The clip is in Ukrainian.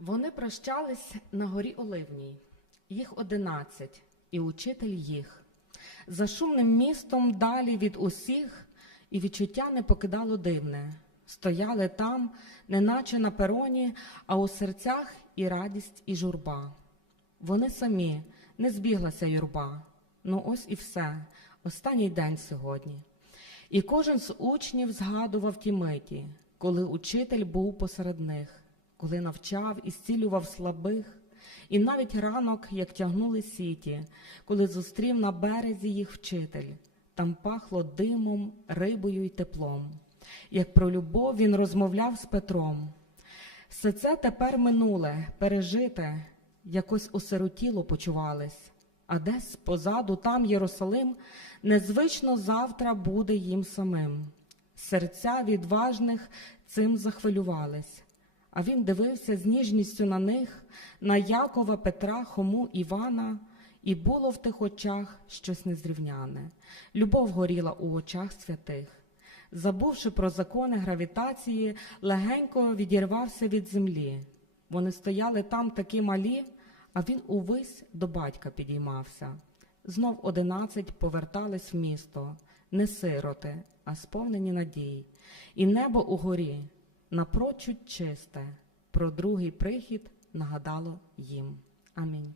Вони прощались на горі Оливній, їх одинадцять, і учитель їх. За шумним містом далі від усіх, і відчуття не покидало дивне. Стояли там, неначе на пероні, а у серцях і радість, і журба. Вони самі, не збіглася юрба. Ну ось і все, останній день сьогодні. І кожен з учнів згадував ті миті, коли учитель був посеред них, коли навчав і зцілював слабих, і навіть ранок, як тягнули сіті, коли зустрів на березі їх вчитель, там пахло димом, рибою й теплом. Як про любов він розмовляв з Петром. Все це тепер минуле, пережите, якось осиротіло почувались, а десь позаду там Єрусалим незвично завтра буде їм самим. Серця відважних цим захвилювались, а він дивився з ніжністю на них, на Якова, Петра, Хому, Івана, і було в тих очах щось незрівняне. Любов горіла у очах святих. Забувши про закони гравітації, легенько відірвався від землі. Вони стояли там такі малі, а він увесь до батька підіймався. Знов одинадцять повертались в місто, не сироти, а сповнені надій, і небо угорі напрочуд чисте, про другий прихід нагадало їм. Амінь.